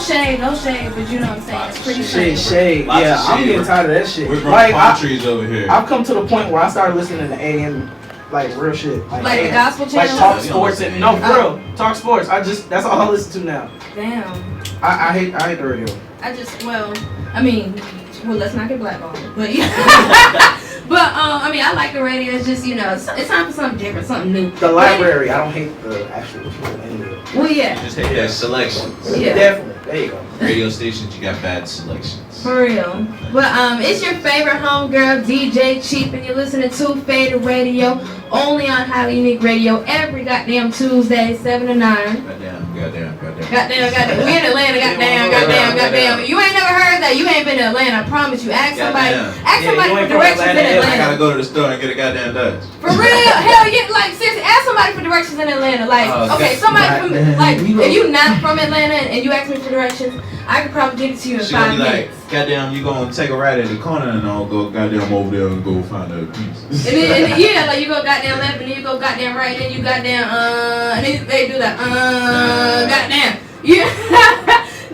shade, but you know what I'm saying? It's pretty shade. Yeah, I'm getting tired of that shit. We're growing palm trees over here. I've come to the point where I started listening to AM, like real shit. Like the gospel channel? Like talk sports and no, for real, talk sports. That's all I listen to now. Damn. I hate the radio. Let's not get blackballed. But yeah. But I like the radio. It's just it's time for something different, something new. The library. I don't hate the actual people anyway. Well, yeah. You just hate that selection. Yeah. Definitely. There you go. Radio stations, you got bad selections. For real. But it's your favorite homegirl, DJ Cheap, and you're listening to Faded Radio, only on Highly Unique Radio, every goddamn Tuesday, 7 to 9. Goddamn. We in Atlanta, goddamn. You ain't never heard that. You ain't been to Atlanta, I promise you. Ask somebody for directions in Atlanta. I gotta go to the store and get a goddamn Dutch. For real? Hell yeah, like seriously, ask somebody for directions in Atlanta. Like, somebody from, like, if you not from Atlanta and you ask me for directions, I could probably give it to you in 5 minutes. Goddamn, you gonna take a ride at the corner and I'll go goddamn over there and go find a piece. And then like you go goddamn left and then you go goddamn right and then you goddamn and then they do that goddamn. Yeah.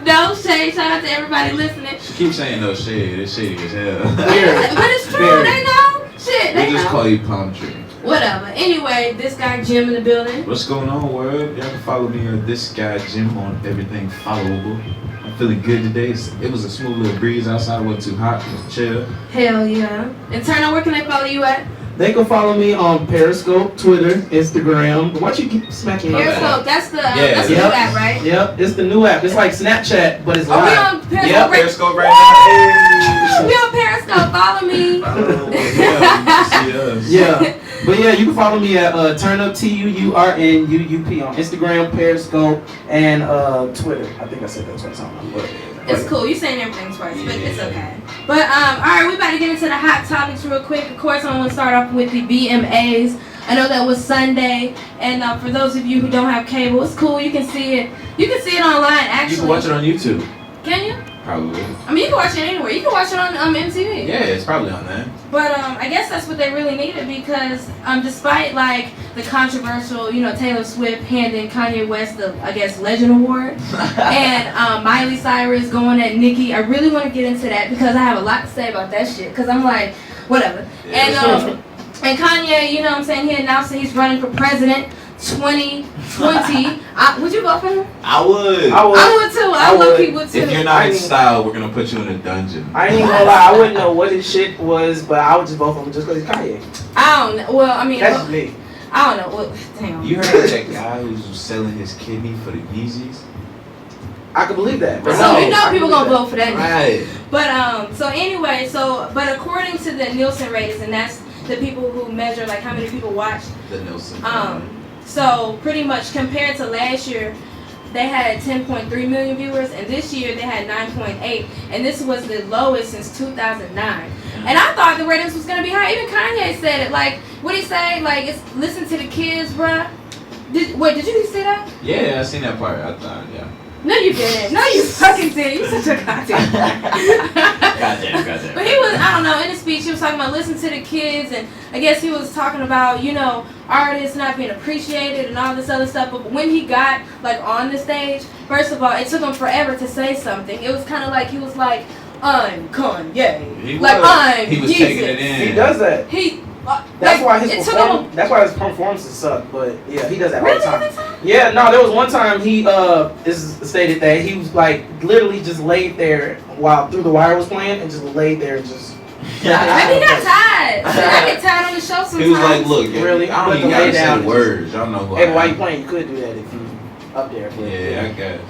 No shade. Shout out to everybody listening. She keeps saying no shade. It's shady as hell. But it's true. They know. Shit. They just call you palm tree. Whatever. Anyway, this guy Jimm in the building. What's going on, world? Y'all can follow me on this guy Jimm on everything followable. I'm feeling good today. It was a smooth little breeze outside. It wasn't too hot. It was chill. Hell yeah. And TuurnUpp, where can they follow you at? They can follow me on Periscope, Twitter, Instagram. Why you keep smacking me? Periscope, that's the new app, right? Yep, it's the new app. It's like Snapchat, but it's live. We on Periscope? Yep. Periscope right now. Hey. We on Periscope. Follow me. Yeah. But yeah, you can follow me at TuurnUpp, TuurnUpp on Instagram, Periscope, and Twitter. I think I said that twice. It's cool. You're saying everything twice, but it's okay. But all right, we about to get into the hot topics real quick. Of course, I want to start off with the VMAs. I know that was Sunday, and for those of you who don't have cable, it's cool. You can see it. You can see it online. Actually, you can watch it on YouTube. Can you? Probably. I mean, you can watch it anywhere. You can watch it on MTV. Yeah, it's probably on there. But I guess that's what they really needed because despite like the controversial, Taylor Swift handing Kanye West the, I guess, Legend Award and Miley Cyrus going at Nicki, I really want to get into that because I have a lot to say about that shit because I'm like, whatever. Yeah. And Kanye, you know what I'm saying, he announced that he's running for president 2020. Would you vote for him? I would. I would too. I love people too. If you're not in style, we're gonna put you in a dungeon. I ain't even gonna lie. I wouldn't know what his shit was, but I would just vote for him just because he's Kanye. I don't know. Well, I mean, that's me. I don't know. Well, damn. You heard that guy who's selling his kidney for the Yeezys? I can believe that. So you know people gonna vote for that. Right. But so anyway, but according to the Nielsen ratings, and that's the people who measure like how many people watch the Nielsen. So pretty much compared to last year, they had 10.3 million viewers, and this year they had 9.8, and this was the lowest since 2009. And I thought the ratings was gonna be high. Even Kanye said it. Like, what he say? Like, it's listen to the kids, bruh. Did you see that? Yeah, I seen that part. I thought, yeah. No, you didn't. No, you fucking didn't. You such a goddamn. Goddamn. But he was, I don't know, in his speech he was talking about listen to the kids, and I guess he was talking about, artists not being appreciated and all this other stuff. But when he got like on the stage, first of all, it took him forever to say something. It was kind of like he was like, I'm Kanye. He was Jesus. taking it in. He does that. That's why his performances suck. But yeah, he does that all the time. Yeah, no, there was one time he stated that he was like literally just laid there while Through the Wire was playing and just laid there and just. Maybe he got tired. I get tired on the show sometimes. He was like, look, really, I don't even gotta say words. Y'all know who I am. While you playing, you could do that if you up there. But, yeah, I guess.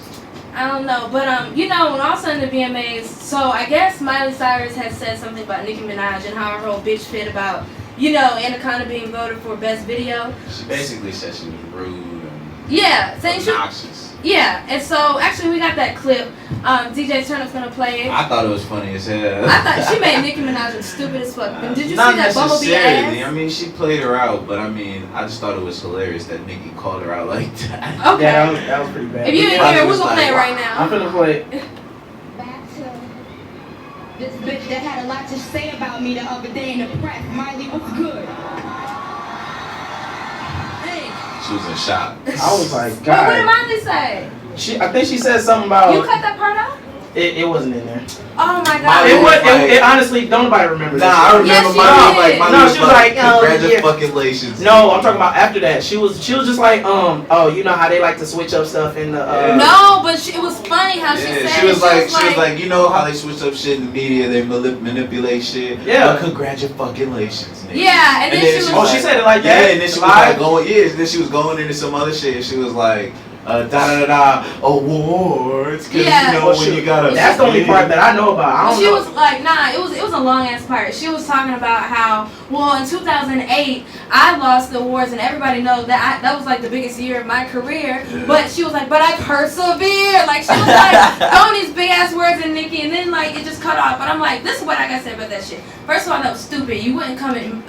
I don't know, but when also in the VMAs, so I guess Miley Cyrus has said something about Nicki Minaj and how her whole bitch fit about, Anaconda being voted for best video. She basically said she was rude and obnoxious. Yeah, and so actually we got that clip. DJ TuurnUpp's gonna play it. I thought it was funny as hell. I thought she made Nicki Minaj stupid as fuck. Did you see Not that Bumblebee ass? I mean, she played her out, but I mean, I just thought it was hilarious that Nicki called her out like that. Okay. Yeah, that was pretty bad. If you didn't hear it, we're gonna play it right now. I'm gonna play it. Back to this bitch that had a lot to say about me the other day in the press. Miley, what's good? Hey. She was in shock. I was like, What God. did Miley say? I think she said something about. You cut that part out? It wasn't in there. Oh my god. It honestly, don't nobody remember this. Nah, I remember my she was like, congratulations. No, I'm talking about after that. She was just like, oh, you know how they like to switch up stuff in the. No, but it was funny how she said. She was like, you know how they switch up shit in the media, they manipulate shit. Yeah. But congratulations, nigga. Yeah, and then she was. Oh, she said it like that. Yeah, and then she was like going. Yeah, and then she was going into some other shit. She was like. Awards. Yeah. You know, when you gotta. That's the only part that I know about. I don't know. Was like, nah, it was a long ass part. She was talking about how, well, in 2008, I lost the awards, and everybody knows that that was like the biggest year of my career. Yeah. But she was like, but I persevered. Like, she was like throwing these big ass words in Nikki, and then like it just cut off. But I'm like, this is what I gotta say about that shit. First of all, that was stupid. You wouldn't come and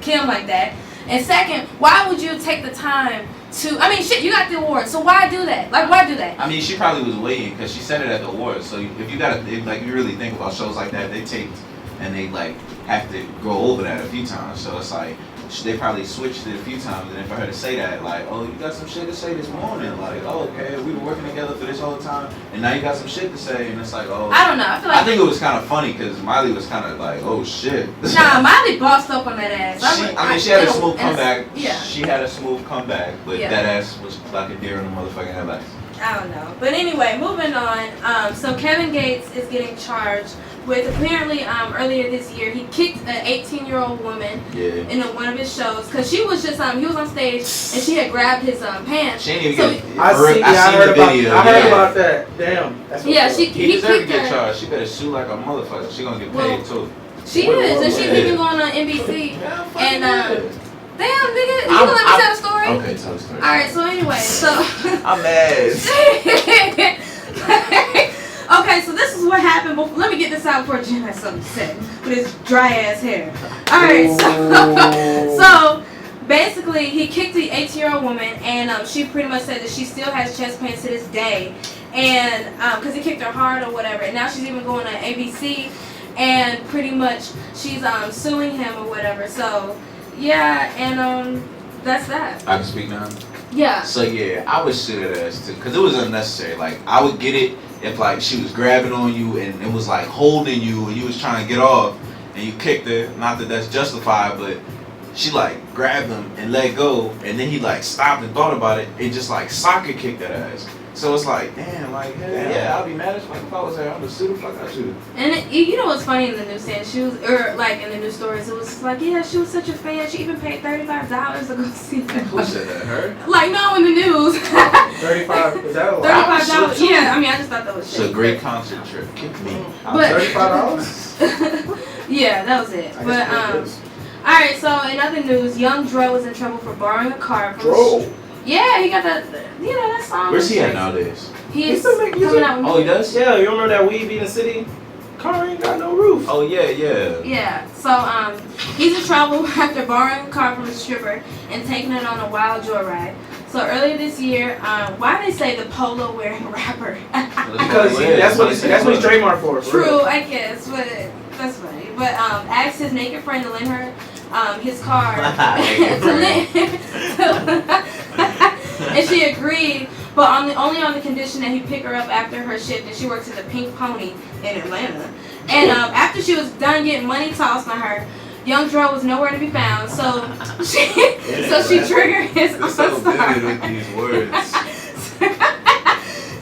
Kim like that. And second, why would you take the time to, I mean, shit, you got the award, so why do that? Like, why do that? I mean, she probably was waiting, because she said it at the awards, so if you gotta, like, you really think about shows like that, they taped, and they, like, have to go over that a few times, so it's like, they probably switched it a few times, and then for her to say that, like, oh, you got some shit to say this morning, like, oh, okay, we were working together for this whole time, and now you got some shit to say, and it's like, oh. I don't know, I think it was kind of funny, because Miley was kind of like, oh, shit. Nah, Miley bossed up on that ass. She had a smooth comeback. Yeah. She had a smooth comeback, but that ass was like a deer in the motherfucking headlights. I don't know. But anyway, moving on. So Kevin Gates is getting charged with apparently earlier this year he kicked an 18-year-old woman in one of his shows because she was just he was on stage and she had grabbed his pants. She didn't even get. I heard about that. Damn. That's he deserved to get charged. She better sue like a motherfucker. She gonna get paid too. She is, and she's even going on NBC. And damn, nigga, you gonna let me tell the story? Okay, tell the story. All right, so anyway, I'm mad. Okay, so this is what happened. Let me get this out before Jim has something to say with his dry ass hair. All right, so basically, he kicked the 18-year-old woman, and she pretty much said that she still has chest pains to this day, and because he kicked her hard or whatever. And now she's even going on ABC, and pretty much she's suing him or whatever. So yeah, and that's that. I can speak now. Yeah. So yeah, I would shit at ass too, cause it was unnecessary. Like I would get it if like she was grabbing on you and it was like holding you and you was trying to get off and you kicked her. Not that that's justified, but she like grabbed him and let go, and then he like stopped and thought about it and just like soccer kicked that ass. So it's like, damn, like, yeah, I'll be mad as fuck if I was there. I'm gonna sue the fuck out you. And you know what's funny in the newsstand? She was, or like in the news stories, it was just like, yeah, she was such a fan. She even paid $35 to go see her. Who said that? Her? Like, no, in the news. 35? Is that a lot? $35? Yeah, I mean, I just thought that was shit. It's a great concert trip. Kick me. $35? Yeah, that was it. But alright, so in other news, Young Dro was in trouble for borrowing a car from Yeah, he got that, you know, that song. Where's he at nowadays? He's still making music. Oh, he does? Yeah, you remember that Weed Be in the City? Car ain't got no roof. Oh, yeah. Yeah, so he's in trouble after borrowing a car from a stripper and taking it on a wild joyride. So earlier this year, why do they say the polo wearing rapper? Because that's what he's trademarked for. True, I guess, but that's funny. But asked his naked friend to lend her his car and she agreed, but only on the condition that he pick her up after her shift, and she works at the Pink Pony in Atlanta. And after she was done getting money tossed on her, Young Dro was nowhere to be found, so she triggered his OnStar.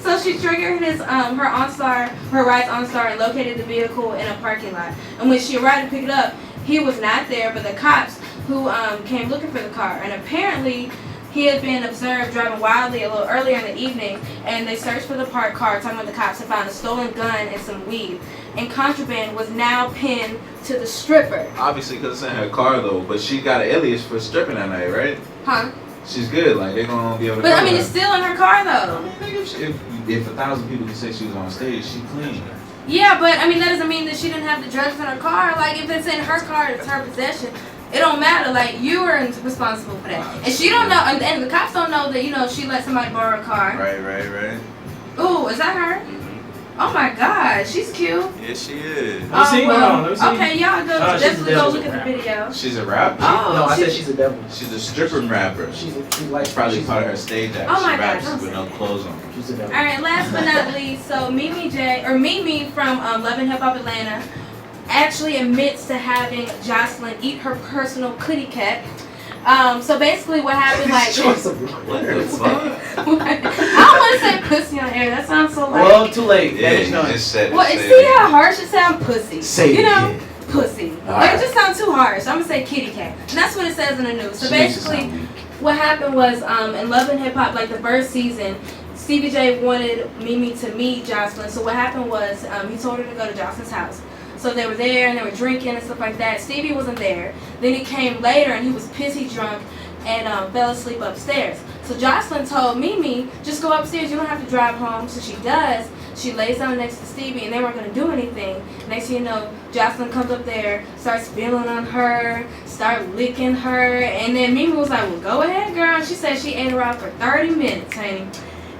So she triggered his her ride's OnStar and located the vehicle in a parking lot. And when she arrived to pick it up, he was not there, but the cops who came looking for the car. And apparently, he had been observed driving wildly a little earlier in the evening, and they searched for the parked car, talking about the cops, and found a stolen gun and some weed. And contraband was now pinned to the stripper. Obviously, because it's in her car, though, but she got an alias for stripping that night, right? Huh? She's good, like, they're going to be able to. But I mean, it's still in her car, though. I mean, if 1,000 people can say she was on stage, she clean. Yeah, but I mean, that doesn't mean that she didn't have the drugs in her car. Like, if it's in her car, it's her possession. It don't matter. Like, you were responsible for that, and she don't know, and the cops don't know that, you know, she let somebody borrow a car. Right. Ooh, is that her? Mm-hmm. Oh my God, she's cute. Yeah, she is. Let me see. Let me see. Okay, y'all go definitely go look at the video. She's a rapper. Oh, no, I said she's a devil. She's a stripper rapper. She's probably part of her stage act. Oh my she raps God, with no clothes on. She's a devil. All right, last but not least, so Mimi from Love and Hip Hop Atlanta actually admits to having Jocelyn eat her personal kitty cat. So basically what happened, like... What the fuck? I don't want to say pussy on air. That sounds so like... Well, too late. Yeah, you just said it. Well, see how harsh it sounds? Pussy. Say you know? it. Pussy. Like, it just sounds too harsh. So I'm going to say kitty cat. And that's what it says in the news. So basically, what happened was in Love and Hip Hop, like the first season, Stevie J wanted Mimi to meet Jocelyn. So what happened was he told her to go to Jocelyn's house. So they were there and they were drinking and stuff like that. Stevie wasn't there. Then he came later and he was pissy drunk and fell asleep upstairs. So Jocelyn told Mimi, just go upstairs. You don't have to drive home. So she does. She lays down next to Stevie and they weren't going to do anything. Next thing you know, Jocelyn comes up there, starts feeling on her, start licking her. And then Mimi was like, well, go ahead, girl. And she said she ate her out for 30 minutes, honey.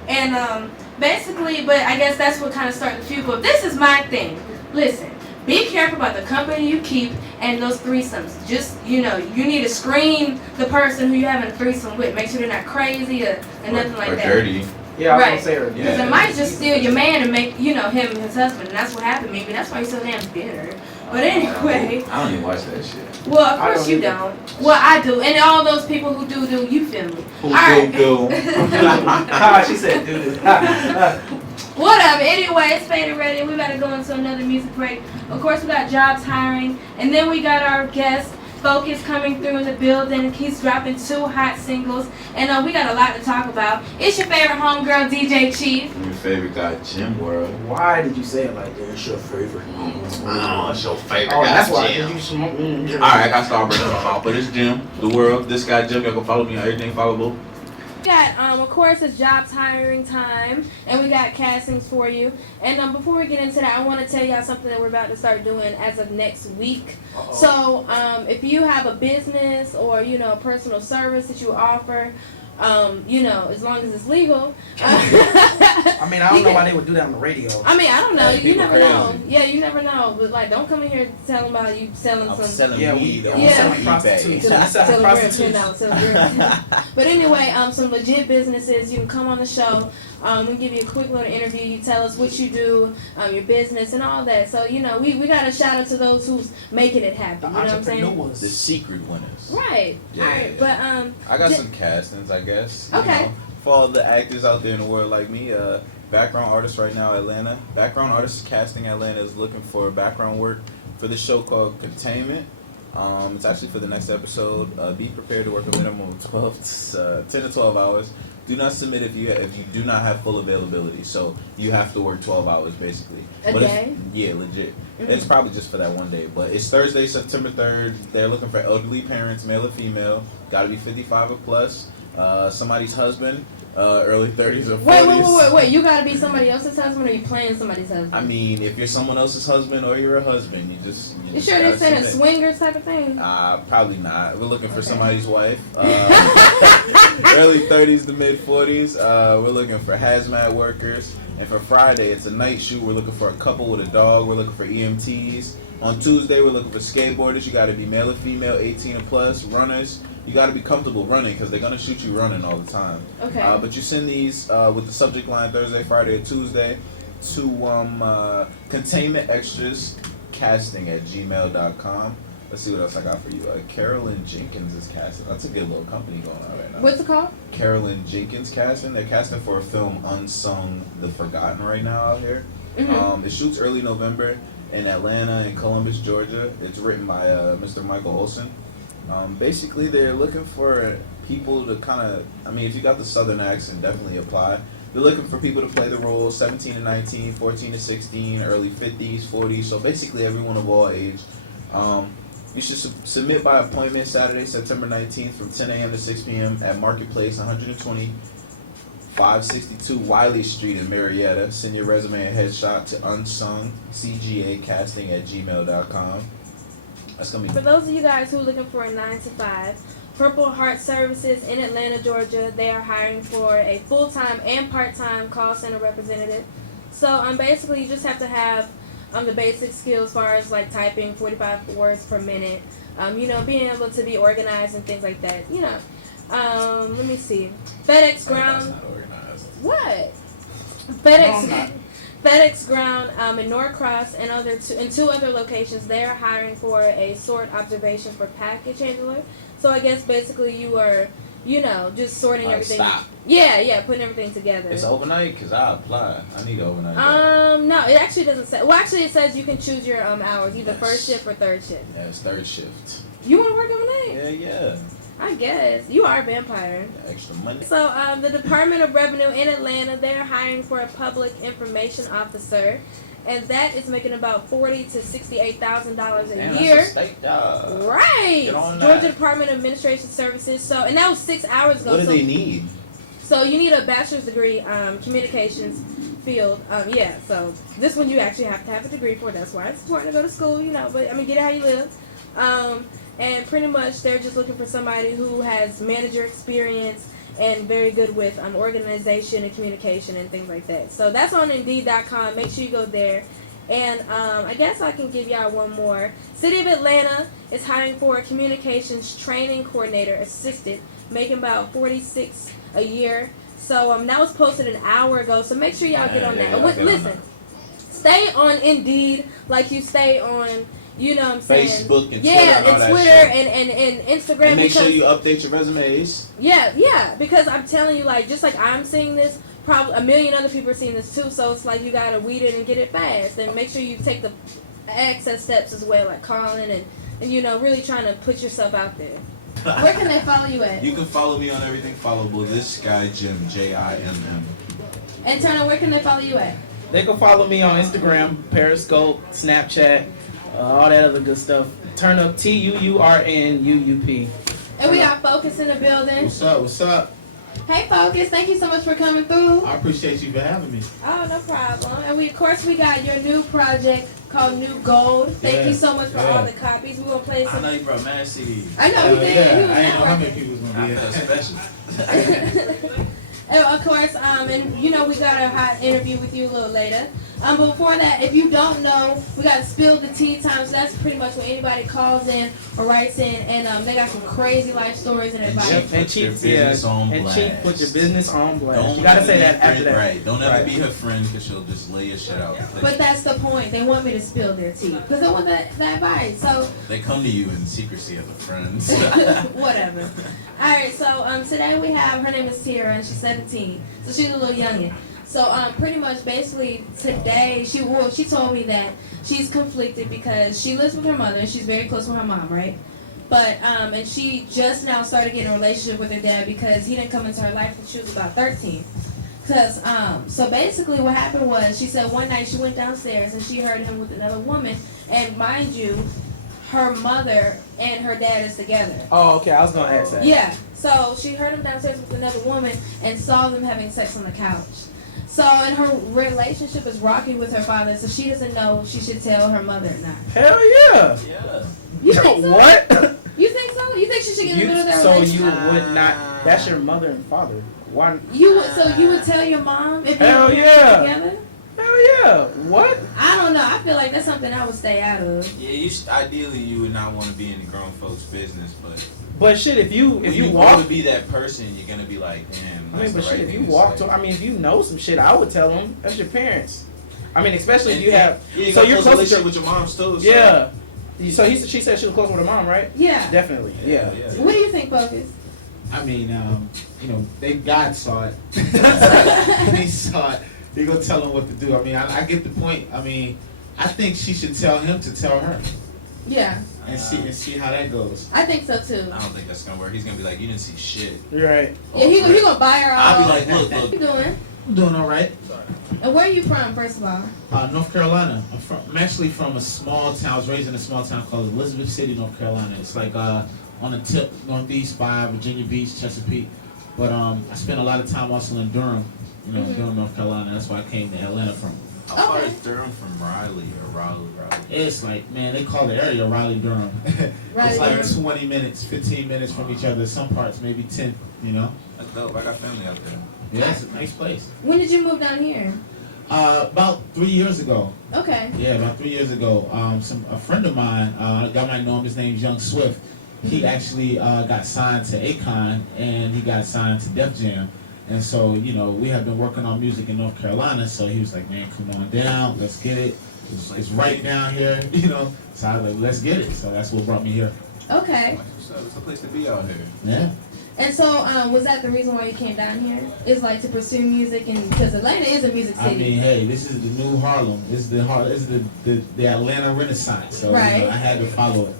And basically, but I guess that's what kind of started the feud. But this is my thing. Listen. Be careful about the company you keep and those threesomes. Just, you need to screen the person who you're having a threesome with. Make sure they're not crazy or nothing like that. Or dirty. Yeah, I was right. gonna say her. Because it might just steal your man and make, him his husband. And that's what happened, maybe. That's why he's so damn bitter. But anyway. I don't even watch that shit. Well, of course you don't. Well, I do. And all those people who do, you feel me. Who all right. do. She said do. Whatever. Anyway, it's faded ready. We gotta go into another music break. Of course, we got jobs hiring, and then we got our guest Phocuz coming through in the building. He's dropping 2 hot singles, and we got a lot to talk about. It's your favorite homegirl, DJ Chief. Your favorite guy, Jimm World. Why did you say it like that? It's your favorite. It's your favorite Oh, guy, that's why. Jimm. You smoke. Alright, I gotta start breaking them out, but it's Jimm, the world. This guy Jimm, y'all can follow me on everything followable. We got, of course, it's jobs hiring time, and we got castings for you. And before we get into that, I want to tell y'all something that we're about to start doing as of next week. Uh-oh. So, if you have a business or, personal service that you offer, as long as it's legal. I mean, I don't know why they would do that on the radio. I mean, I don't know. You never crazy. know. Yeah, you never know. But, don't come in here telling about you selling some... selling weed. Yeah. Selling prostitutes. Selling prostitutes. But anyway, some legit businesses, you can come on the show. We give you a quick little interview. You tell us what you do, your business, and all that. So, we got a shout out to those who's making it happen. You know what I'm saying? The secret winners. Right. Yeah. All right. But, I got some castings, I guess. Okay. For all the actors out there in the world like me, background artist right now, Atlanta. Background artist casting Atlanta is looking for background work for this show called Containment. It's actually for the next episode. Be prepared to work a minimum of 10 to 12 hours. Do not submit if you do not have full availability. So you have to work 12 hours basically. A day? Yeah, legit. Mm-hmm. It's probably just for that one day. But it's Thursday, September 3rd. They're looking for elderly parents, male or female. Got to be 55 or plus. Somebody's husband, early 30s or 40s. Wait. You gotta be somebody else's husband, or you playing somebody's husband? I mean, if you're someone else's husband or you're a husband, you just sure they gotta said a submit. swingers type of thing? Probably not. We're looking for somebody's wife. Early 30s to mid 40s. We're looking for hazmat workers. And for Friday, it's a night shoot. We're looking for a couple with a dog. We're looking for EMTs. On Tuesday, we're looking for skateboarders. You got to be male or female, 18 or plus. Runners. You got to be comfortable running because they're going to shoot you running all the time. Okay. But you send these with the subject line Thursday, Friday, or Tuesday to Containment Extras Casting at gmail.com. Let's see what else I got for you. Carolyn Jenkins is casting. That's a good little company going on right now. What's it called? Carolyn Jenkins casting. They're casting for a film Unsung the Forgotten right now out here. Mm-hmm. It shoots early November in Atlanta and Columbus, Georgia. It's written by Mr. Michael Olson. Basically, they're looking for people to kind of, if you got the southern accent, definitely apply. They're looking for people to play the roles, 17 to 19, 14 to 16, early 50s, 40s, so basically everyone of all age. You should submit by appointment Saturday, September 19th from 10 a.m. to 6 p.m. at Marketplace, 120 562 Wiley Street in Marietta. Send your resume and headshot to unsungcgacasting at gmail.com. That's gonna be. For those of you guys who are looking for a 9-to-5, Purple Heart Services in Atlanta, Georgia, they are hiring for a full-time and part-time call center representative. So basically you just have to have the basic skills as far as like typing 45 words per minute. You know, being able to be organized and things like that. You know. Let me see. FedEx Ground. That's not organized. What? FedEx Ground in Norcross and two other locations. They're hiring for a sort observation for package handler. So I guess basically you are, you know, just sorting everything. Stop. Yeah, putting everything together. It's overnight because I apply. I need an overnight job. No, it actually doesn't say. Well, actually, it says you can choose your hours, either Yes. first shift or third shift. Yeah, it's third shift. You want to work overnight? Yeah. I guess you are a vampire. Extra money. So, the Department of Revenue in Atlanta, they're hiring for a public information officer, and that is making about $40,000 to $68,000 a year. That's a state job. Right. Get on Georgia that. Department of Administration Services. So, and that was 6 hours ago. What do so, they need? So you need a bachelor's degree, communications field. Yeah. So this one you actually have to have a degree for. That's why it's important to go to school. You know, but I mean, get it how you live. And pretty much they're just looking for somebody who has manager experience and very good with organization and communication and things like that. So that's on Indeed.com. Make sure you go there. And I guess I can give y'all one more. City of Atlanta is hiring for a communications training coordinator assistant, making about $46,000 a year. So that was posted an hour ago. So make sure y'all get on that. Listen, stay on Indeed like you stay on. You know what I'm saying? Facebook and Twitter and all that Twitter shit. and Instagram. And make sure you update your resumes. Yeah, because I'm telling you, like, just like I'm seeing this, probably a million other people are seeing this too, so it's like you gotta weed it and get it fast, and make sure you take the access steps as well, like calling and you know, really trying to put yourself out there. Where can they follow you at? You can follow me on everything followable. This guy Jimm, Jimm. And Turner, where can they follow you at? They can follow me on Instagram, Periscope, Snapchat, all that other good stuff. TuurnUpp, TuurnUpp. And we got Phocuz in the building. What's up? Hey Phocuz, thank you so much for coming through. I appreciate you for having me. Oh, no problem. And of course we got your new project called New Gold. Thank you so much for all the copies. We're gonna play some. I know you brought mad CDs. I know he did. Yeah, He was I didn't know how many networking. people was I gonna be felt here. special. And of course, and you know we got a hot interview with you a little later. But before that, if you don't know, we got Spill the Tea time. So that's pretty much when anybody calls in or writes in, and they got some crazy life stories and advice. And Chief, put your business on blast. Don't You gotta ever say be that a after friend, that. Right. Don't ever Right. be her friend because she'll just lay your shit out. But that's the point. They want me to spill their tea because they want that advice. So They come to you in secrecy as a friend. whatever. All right. So today we have, her name is Tiara and she's 17. So she's a little youngin'. So pretty much basically today she told me that she's conflicted because she lives with her mother and she's very close with her mom, right? But and she just now started getting a relationship with her dad because he didn't come into her life when she was about 13. Cause so basically what happened was she said one night she went downstairs and she heard him with another woman, and mind you, her mother and her dad is together. Oh, okay. I was gonna ask that. Yeah. So she heard him downstairs with another woman and saw them having sex on the couch. So, and her relationship is rocky with her father, so she doesn't know if she should tell her mother or not. Hell yeah. Yeah. You think so? What? You think so? You think she should get in the middle of their So you relationship? would not? That's your mother and father. Why? So you would tell your mom if you Hell were yeah. together? Hell yeah. What? I don't know. I feel like that's something I would stay out of. Yeah, ideally you would not want to be in the grown folks' business, But shit, if you want walk, to be that person, you're gonna be like, damn. I mean, that's but the shit, right if you thing to walk say. to, I mean, if you know some shit, I would tell them. That's your parents. I mean, especially if you have. Yeah, you So got you're close close relationship to. with your mom too. So. Yeah. So she said she was close with her mom, right? Yeah. Definitely. Yeah. What do you think, Phocuz? I mean, God saw it. He saw it. He gonna tell him what to do. I mean, I get the point. I mean, I think she should tell him to tell her Yeah, and see how that goes. I think so too. I don't think that's gonna work. He's gonna be like, you didn't see shit. You're right. Yeah, he gonna buy her all. I'll be like, look. What you doing? I'm doing all right. And where are you from, first of all? North Carolina. I'm actually from a small town. I was raised in a small town called Elizabeth City, North Carolina. It's like on the tip, northeast by Virginia Beach, Chesapeake. But I spent a lot of time also in Durham, Durham, North Carolina. That's where I came to Atlanta from. How far Okay. is Durham from Raleigh or Raleigh? It's like, man, they call the area Raleigh-Durham. It's like 20 minutes, 15 minutes from each other. Some parts, maybe 10, That's dope. I got family out there. Yeah, it's a nice place. When did you move down here? About 3 years ago. Okay. Yeah, about 3 years ago. A friend of mine, y'all might know him. His name's Young Swift. He actually got signed to Akon, and he got signed to Def Jam. And so, you know, we have been working on music in North Carolina. So he was like, "Man, come on down, let's get it. It's right down here, you know." So I was like, "Let's get it." So that's what brought me here. Okay. It's a place to be out here. Yeah. And so, was that the reason why you came down here? Is like to pursue music, and because Atlanta is a music city. I mean, hey, this is the new Harlem. This is the Atlanta Renaissance. So right. You know, I had to follow it.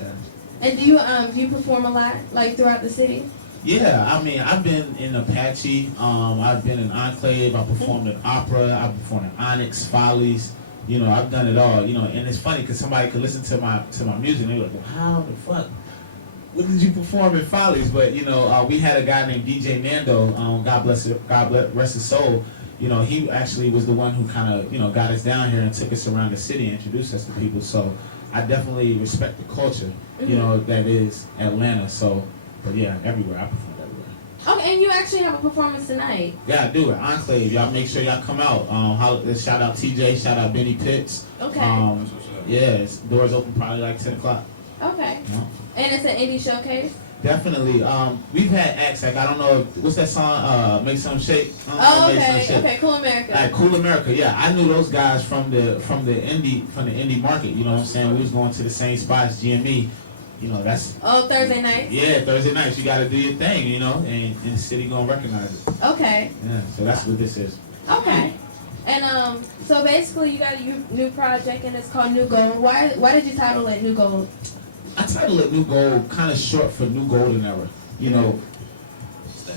Yeah. And do you perform a lot, like throughout the city? Yeah, I mean, I've been in Apache. I've been in Enclave. I performed in Opera. I performed in Onyx, Follies. You know, I've done it all. You know, and it's funny because somebody could listen to my music and they're like, "Well, how the fuck? When did you perform in Follies?" But you know, we had a guy named DJ Nando. God rest his soul. You know, he actually was the one who kind of, you know, got us down here and took us around the city and introduced us to people. So I definitely respect the culture, you know, that is Atlanta. So, but yeah, everywhere. I perform everywhere. Okay, and you actually have a performance tonight. Yeah, I do it. Enclave. Y'all make sure y'all come out. Shout out TJ. Shout out Benny Pitts. Okay. Yeah, doors open probably like 10 o'clock. Okay. Yeah. And it's an indie showcase? Definitely. We've had acts like, I don't know, what's that song? Make Some Shake. Okay. Okay. Cool America. Like Cool America. Yeah, I knew those guys from the indie market. You know what I'm saying? We was going to the same spots. GME. You know, that's. Oh, Thursday nights. Yeah, Thursday nights. You got to do your thing. You know, and the city gonna recognize it. Okay. Yeah. So that's what this is. Okay. And so basically, you got a new project, and it's called New Gold. Why did you title it New Gold? I title it New Gold, kind of short for New Golden Era. You know,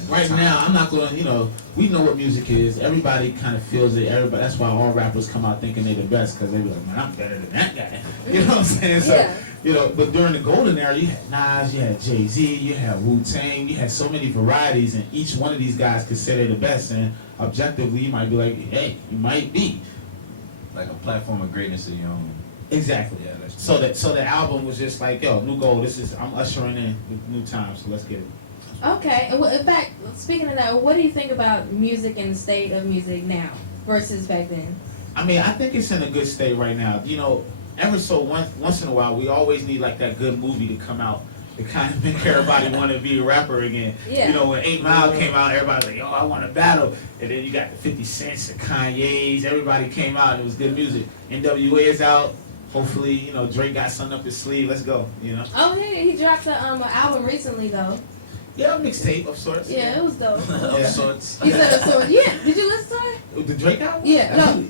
right now I'm not going to, you know, we know what music is. Everybody kind of feels it. Everybody. That's why all rappers come out thinking they're the best, because they be like, "Man, I'm better than that guy." You know what I'm saying? So, yeah. You know, but during the Golden Era, you had Nas, you had Jay-Z, you had Wu-Tang, you had so many varieties, and each one of these guys could say they're the best. And objectively, you might be like, "Hey, you might be." Like a platform of greatness in your own. Exactly. Yeah, that's true. So the album was just like, "Yo, New Gold. I'm ushering in new times. So let's get it." Okay. And well, in fact, speaking of that, what do you think about music and the state of music now versus back then? I mean, I think it's in a good state right now. You know, once in a while, we always need like that good movie to come out to kind of make everybody want to be a rapper again. Yeah. You know, when 8 Mile came out, everybody was like, "Yo, I want to battle." And then you got the 50 Cents, the Kanye's. Everybody came out and it was good music. NWA is out. Hopefully, you know, Drake got something up his sleeve. Let's go, you know. Oh, yeah, he dropped an album recently, though. Yeah, a mixtape of sorts. Yeah, it was dope. Of sorts. You said of sorts. Yeah, did you listen to it? The Drake album? Yeah, no.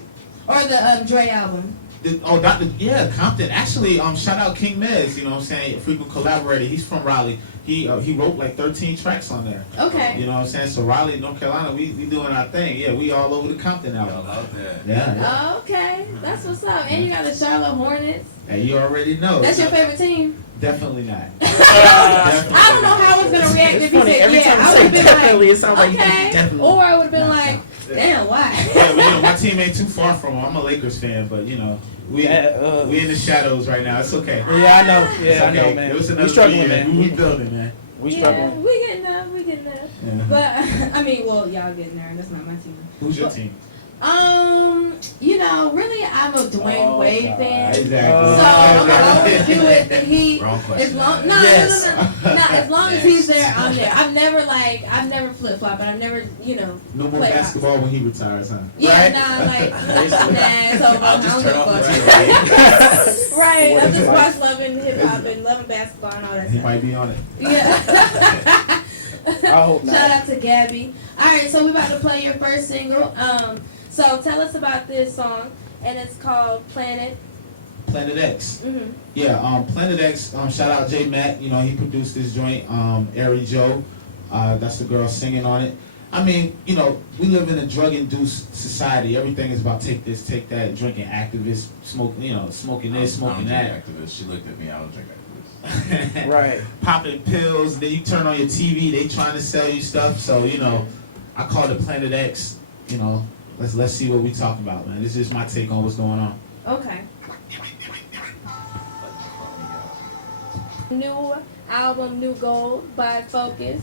Absolutely. Or the Dre album. Compton. Actually, shout out King Mez, you know what I'm saying, a frequent collaborator. He's from Raleigh. He wrote like 13 tracks on there. Okay. You know what I'm saying? So Raleigh, North Carolina, we doing our thing. Yeah, we all over the Compton album. Y'all out there. Yeah. Oh, okay. That's what's up. And you got the Charlotte Hornets. Hey, you already know. That's your favorite team? Definitely not. I don't know how I was gonna react if you said Every time I you would say have definitely, been it sounds like, like okay. you definitely. Or I would have been like, damn, why? Yeah, but, you know, my team ain't too far from him. I'm a Lakers fan, but you know, we in the shadows right now. It's okay. Yeah, I know. Yeah, It's I okay. know, man. It was We another struggling, 3 years. man. We building, man. We Yeah, struggling. we getting there. Yeah. But I mean, well, y'all getting there. That's not my team. Who's your team? You know, really, I'm a Dwayne Wade fan. Exactly. So I'm gonna always do it that he. Wrong question. As long, man. Yes. no. As long as he's there, I'm there. I've never flip flop, and I've never, you know. No more play basketball when he retires, huh? Yeah, Right? nah, like, nah, it's over. I'll just I turn don't off give my a TV. fuck. Right, I just watch loving hip hop and loving basketball and all that He stuff. might be on it. Yeah. I hope not. Shout out to Gabby. All right, so we're about to play your first single. So tell us about this song, and it's called Planet. Planet X. Mm-hmm. Yeah, Planet X, shout out J Mac, you know, he produced this joint, Ari Joe, that's the girl singing on it. I mean, you know, we live in a drug-induced society. Everything is about take this, take that, drinking activists, smoking, you know, smoking this, smoking that. Activist. She looked at me, I don't drink activist. Right. Popping pills, then you turn on your TV, they trying to sell you stuff. So, you know, I call it Planet X, you know, let's see what we talking about, man. This is my take on what's going on. Okay. New album, New Gold by Phocuz.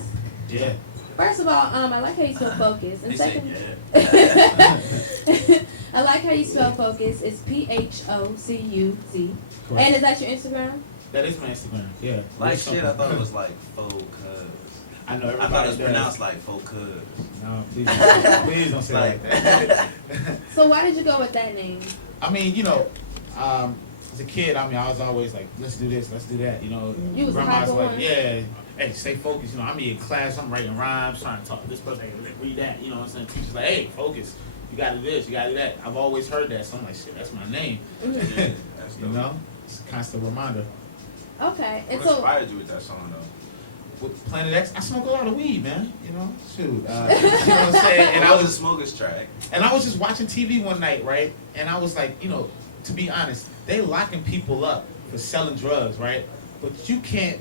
Yeah. First of all, I like how you spell Focus. And He said, second, yeah. I like how you spell Phocuz. It's Phocuz. And is that your Instagram? That is my Instagram. Yeah. Like shit, I thought it was like Phocuz. I know everybody. I thought it was does. pronounced like Phocuz. No, please don't say like that. So why did you go with that name? I mean, you know, as a kid, I mean, I was always like, let's do this, let's do that. You know, You was grandma's like, one. yeah, hey, stay focused. You know, I'm in class, I'm writing rhymes, trying to talk to this person, hey, read that. You know what I'm saying? Teacher's like, hey, focus. You gotta do this, you gotta do that. I've always heard that, so I'm like, shit, that's my name. Yeah, that's You dope. know, it's a constant reminder. Okay. And What so inspired you with that song though? With Planet X, I smoke a lot of weed, man. You know, shoot. You know what I'm saying? And I was a smoker's track. And I was just watching TV one night, right? And I was like, you know, to be honest, they locking people up for selling drugs, right? But you can't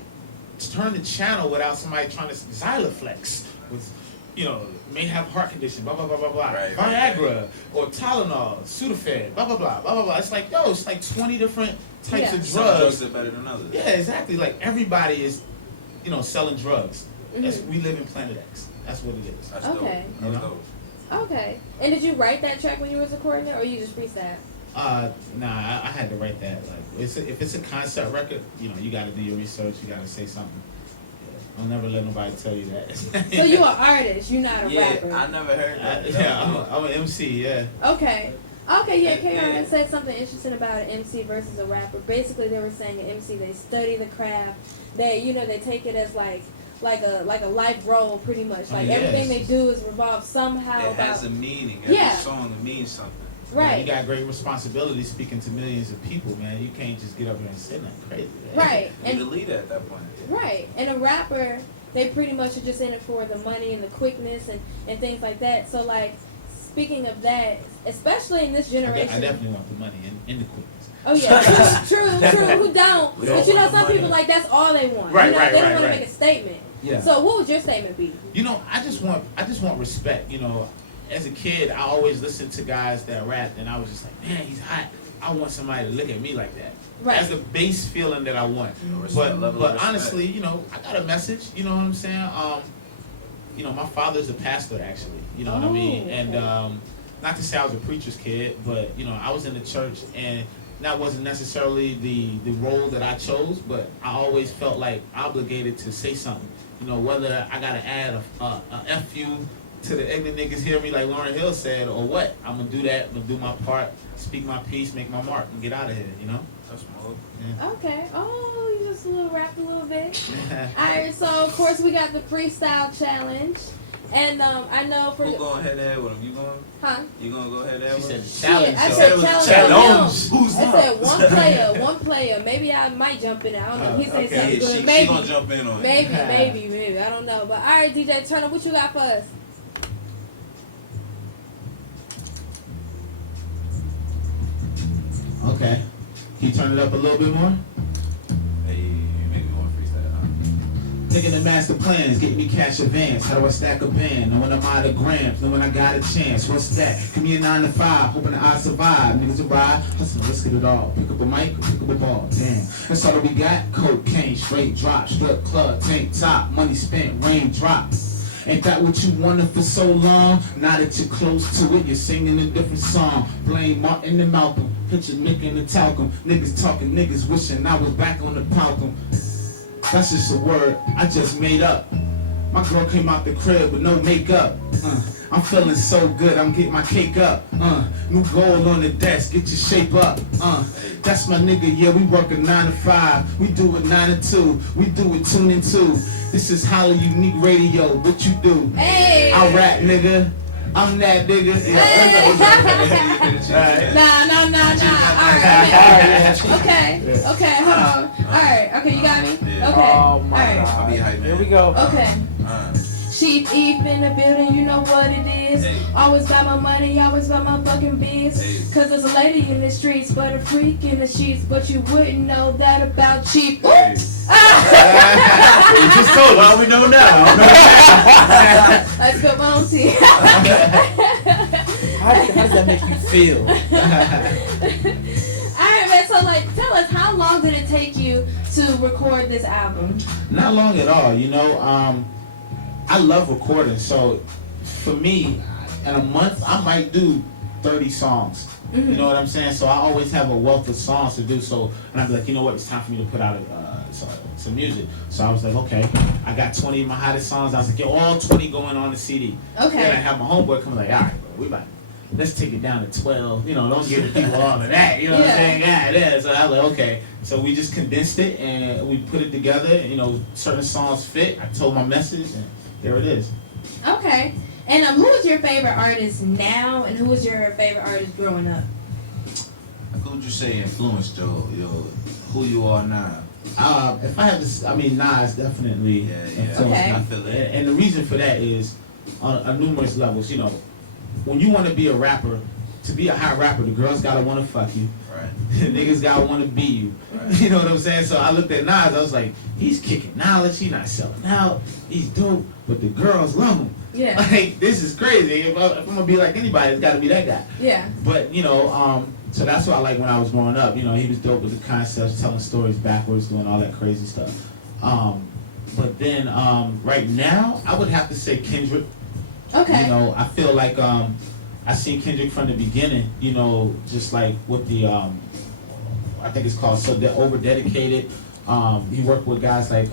turn the channel without somebody trying to Xyloflex with, you know, may have heart condition, blah, blah, blah, blah, blah. Right, Viagra or Tylenol, Sudafed, blah, blah, blah, blah, blah, blah. It's like, yo, it's like 20 different types of Some drugs. drugs are better than others. Yeah, exactly. Like everybody is, you know, selling drugs. Mhm. We live in Planet X. That's what it is. That's Okay. dope. That's You know? dope. okay. And did you write that track when you was recording it, or you just freestyle? Nah, I had to write that. Like, if it's a concept record, you know, you got to do your research. You got to say something. Yeah, I'll never let nobody tell you that. So you an artist, you're not a rapper. I never heard that. Yeah, I'm an MC. Yeah. Okay. Okay, yeah, Yeah. K.R. said something interesting about an MC versus a rapper. Basically, they were saying an MC, they study the craft. They, you know, they take it as like a life role, pretty much. Like everything they do is revolve somehow It about. has a meaning. Every Yeah. song means something. Right. You got great responsibility speaking to millions of people, man. You can't just get up here and say nothing crazy. Man. Right. You're the And leader at that point. right. And a rapper, they pretty much are just in it for the money and the quickness and things like that. So like, speaking of that, especially in this generation. I definitely want the money and the quickness. Oh yeah, true. Who don't? We But all you know, want the some money. people like that's all they want. Right, you know, right, they don't right, want to right. make a statement. Yeah. So what would your statement be? You know, I just want respect. You know, as a kid, I always listened to guys that rapped, and I was just like, man, he's hot. I want somebody to look at me like that. Right. That's the base feeling that I want. Level of But respect. honestly, you know, I got a message. You know what I'm saying? You know, my father's a pastor, actually. You know what I mean? Oh, And okay. not to say I was a preacher's kid, but you know, I was in the church, and that wasn't necessarily the role that I chose, but I always felt like obligated to say something. You know, whether I gotta add a F you to the ignorant niggas hear me like Lauryn Hill said, or what, I'm gonna do that. I'm gonna do my part, speak my piece, make my mark, and get out of here. You know? That's small. Yeah. Okay. Oh, you just rap a little bit. Alright, so of course we got the freestyle challenge. And I know for Who going head to head with him? You going? huh? You going to go head to head She with said him? challenge. I so- said it was a challenge. challenge. No. Who's I not? said one player. Maybe I might jump in. I don't know. He said Okay. something Yeah, good. she Maybe. going to jump in on you. Maybe. I don't know. But alright, DJ TuurnUpp, what you got for us? Okay. Can you turn it up a little bit more? Hey, you make me want to freestyle, huh? Thinking the master plans, get me cash advance. How do I stack a band? Knowing I'm out of grams, knowing I got a chance. What's that? Give me a 9 to 5, hoping that I survive. Niggas will ride, hustling, risk it all. Pick up a mic, pick up a ball. Damn, that's all that we got. Cocaine, straight drop, strip club, tank top, money spent, rain drop. Ain't that what you wanted for so long? Now that you're close to it, you're singing a different song. Blame Martin and Malcolm, picture Nick and the talcum. Niggas talking, niggas wishing I was back on the Palcom. That's just a word I just made up. My girl came out the crib with no makeup. I'm feeling so good, I'm getting my cake up. New gold on the desk, get your shape up. That's my nigga, yeah, we work a 9 to 5. We do it 9 to 2. We do it tuning 2. This is Holly Unique Radio, what you do? Hey! I rap, nigga. I'm that nigga. Hey! Nah. Alright. Okay, hold on. Alright, okay, you got me? Yeah. Okay. Oh my Alright. I'll be hype, man. Here we go. Okay. Chief Eve in the building, you know what it is. Hey. Always got my money, always got my fucking biz. Hey. Cause there's a lady in the streets, but a freak in the sheets. But you wouldn't know that about Chief. Hey. You just told us. We know now. Let's go, Monty. How does that make you feel? Alright, man, so like, tell us, how long did it take you to record this album? Not long at all, you know. I love recording, so for me, in a month I might do 30 songs. You know what I'm saying? So I always have a wealth of songs to do. So, and I'm like, you know what? It's time for me to put out some music. So I was like, okay, I got 20 of my hottest songs. I was like, yo, all 20 going on the CD. Okay. Then I have my homeboy come like, all right, bro, let's take it down to 12. You know, don't give the people all of that. You know what I'm saying? Yeah. So I was like, okay. So we just condensed it and we put it together. And, you know, certain songs fit. I told my message, and there it is. Okay. And who is your favorite artist now, and who was your favorite artist growing up? Who would you say influenced yo, who you are now? If I had to, I mean, Nas definitely influenced me. Okay. I feel it. And the reason for that is on numerous levels. You know, when you want to be a rapper, to be a hot rapper, the girls gotta want to fuck you. Right. The niggas gotta want to be you. Right. You know what I'm saying? So I looked at Nas, I was like, he's kicking knowledge, he's not selling out, he's dope, but the girls love him. Yeah. Like, this is crazy. If I'm gonna be like anybody, it's gotta be that guy. Yeah. But, you know, so that's what I like when I was growing up. You know, he was dope with the concepts, telling stories backwards, doing all that crazy stuff. But then right now, I would have to say Kendrick. Okay. You know, I feel like I seen Kendrick from the beginning, you know, just like with the, I think it's called Over Dedicated. He worked with guys like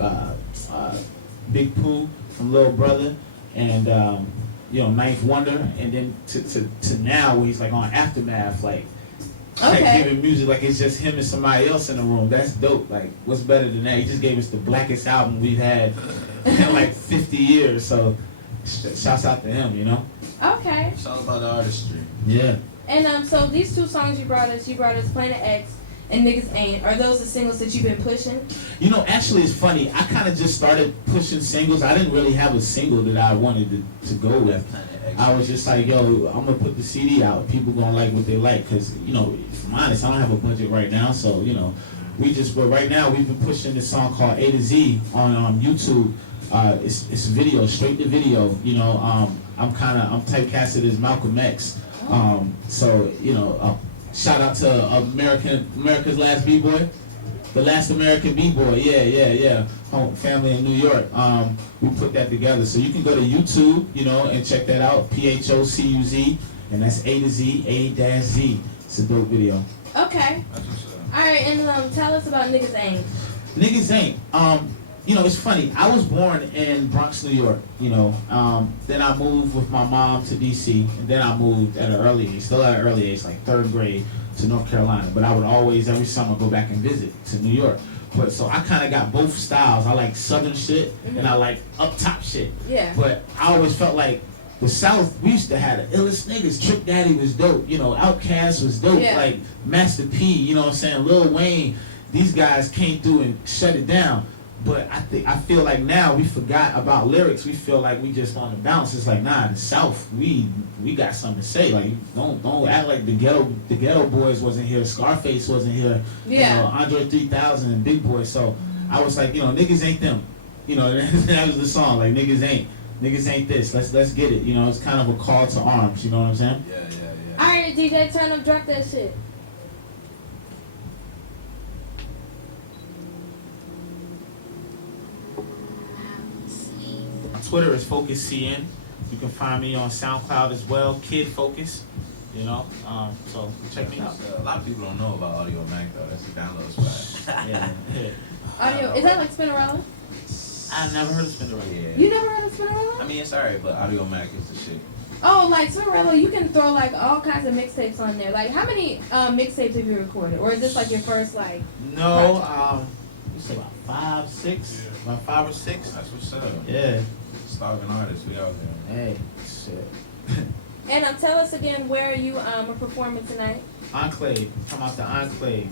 Big Pooh from Lil Brother and, you know, Ninth Wonder. And then to now where he's like on Aftermath, like giving music like it's just him and somebody else in the room. That's dope. Like, what's better than that? He just gave us the blackest album we've had in like 50 years. So shouts out to him, you know? Okay. It's all about the artistry. Yeah. And so these two songs you brought us Planet X and Niggas Ain't. Are those the singles that you've been pushing? You know, actually it's funny. I kind of just started pushing singles. I didn't really have a single that I wanted to go with. I was just like, yo, I'm going to put the CD out. People going to like what they like. Because, you know, if I'm honest, I don't have a budget right now. So, you know, but right now we've been pushing this song called A to Z on YouTube. It's video, straight to video. You know, I'm typecasted as Malcolm X. So, you know, shout out to America's Last B-Boy. The Last American B-Boy, yeah. Home family in New York. We put that together. So you can go to YouTube, you know, and check that out. Phocuz, and that's A to Z, A-Z. It's a dope video. Okay. That's what's up. Alright, and tell us about Niggas Ain't. Niggas Ain't. You know, it's funny. I was born in Bronx, New York, you know. Then I moved with my mom to D.C., and then I moved at an early age, like 3rd grade, to North Carolina. But I would always, every summer, go back and visit to New York. But so I kind of got both styles. I like Southern shit, and I like up top shit. Yeah. But I always felt like the South, we used to have the illest niggas. Trick Daddy was dope. You know, Outkast was dope. Yeah. Like Master P, you know what I'm saying? Lil Wayne. These guys came through and shut it down. But I feel like now we forgot about lyrics. We feel like we just on the bounce. It's like, nah, the South, we got something to say. Like, don't act like the ghetto boys wasn't here, Scarface wasn't here, Yeah. you know, Andre 3000 and Big Boy. So I was like, you know, niggas ain't them. You know, that was the song. Like, niggas ain't this. Let's get it. You know, it's kind of a call to arms. You know what I'm saying? Yeah. Alright, DJ TuurnUpp, drop that shit. Twitter is FocuzCN. You can find me on SoundCloud as well, Kid Focus. You know, so check me out. A lot of people don't know about Audio Mac though. That's the download spot. Yeah. Audio, is that like Spinnerella? I never heard of Spinnerella. Yeah. You never heard of Spinnerella? I mean, it's alright, but Audio Mac is the shit. Oh, like Spinnerella, you can throw like all kinds of mixtapes on there. Like, how many mixtapes have you recorded? Or is this like your first like? No, it's about 5 or 6. About 5 or 6. That's what's up. Yeah. Starving artists, we out there. Hey, shit. And tell us again where you are performing tonight. Enclave. Come out to Enclave.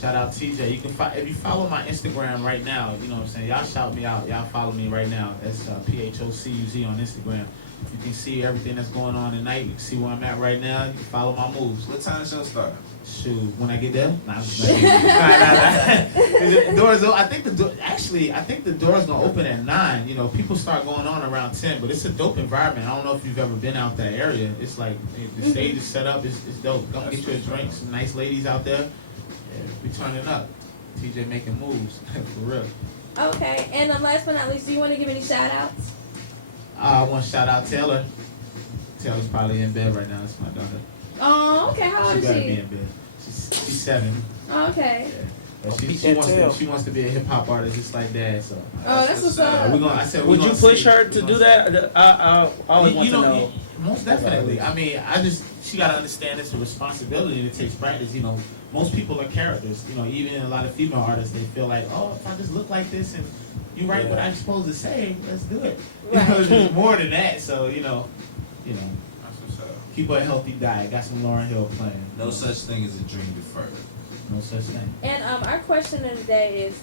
Shout out TJ. You can if you follow my Instagram right now, you know what I'm saying? Y'all shout me out. Y'all follow me right now. That's Phocuz on Instagram. You can see everything that's going on tonight. You can see where I'm at right now. You can follow my moves. What time the show start? Shoot, when I get there? Nah, I'm just like, the doors. I think the door's gonna open at 9. You know, people start going on around 10, but it's a dope environment. I don't know if you've ever been out that area. It's like the stage is set up. It's dope. Come get you a drink. Some nice ladies out there. Yeah, we turning up. TJ making moves for real. Okay, and last but not least, do you want to give any shout outs? I want to shout out Taylor. Taylor's probably in bed right now. That's my daughter. Oh, okay. How old She is better be she? in bed. She's 7. Oh, okay. Yeah. But she wants to be a hip hop artist just like Dad. So. Oh, that's what's up. Would you push her to do that? I always want to know. Most definitely. I mean, she got to understand it's a responsibility and it takes practice. You know, most people are characters. You know, even a lot of female artists, they feel like, oh, if I just look like this and you write what I'm supposed to say, let's do it. Right. You know, there's more than that. So, you know. That's what's up. Keep her a healthy diet. Got some Lauryn Hill playing. No such thing as a dream deferred. No such thing. And our question of the day is,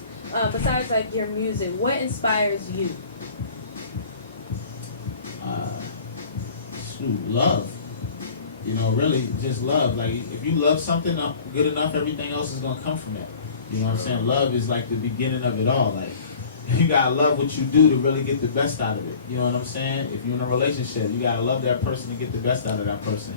besides like your music, what inspires you? Love. You know, really just love. Like if you love something good enough, everything else is gonna come from that. You know what I'm saying? Love is like the beginning of it all. Like you gotta love what you do to really get the best out of it. You know what I'm saying? If you're in a relationship, you gotta love that person to get the best out of that person.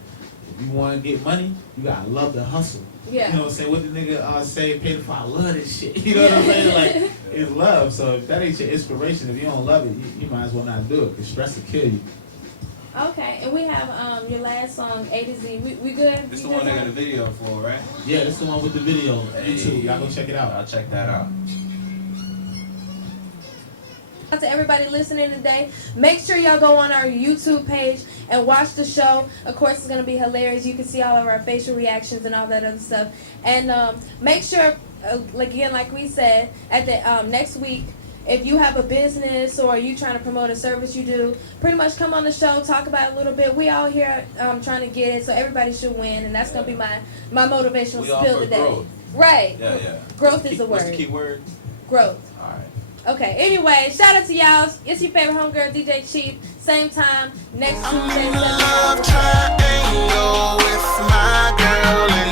If you want to get money, you gotta love the hustle. Yeah. You know what I'm saying? What the nigga say, pay the fine, I love this shit. You know what I'm saying? Like it's love. So if that ain't your inspiration, if you don't love it, you might as well not do it. Because stress will kill you. Okay, and we have your last song, A to Z. We good? This the one they got a video for, right? Yeah, this the one with the video. YouTube. Y'all go check it out. I'll check that out. To everybody listening today, make sure y'all go on our YouTube page and watch the show. Of course, it's going to be hilarious. You can see all of our facial reactions and all that other stuff. And make sure, again, like we said, at the next week, if you have a business or you trying to promote a service you do, pretty much come on the show, talk about it a little bit. We all here trying to get it, so everybody should win, and that's going to be my motivational spill today. Growth. Right. Yeah. Growth is the word. What's the key word? Growth. All right. Okay, anyway, shout out to y'all. It's your favorite homegirl, DJ Cheap. Same time, next Tuesday. I'm in a love triangle with my girl.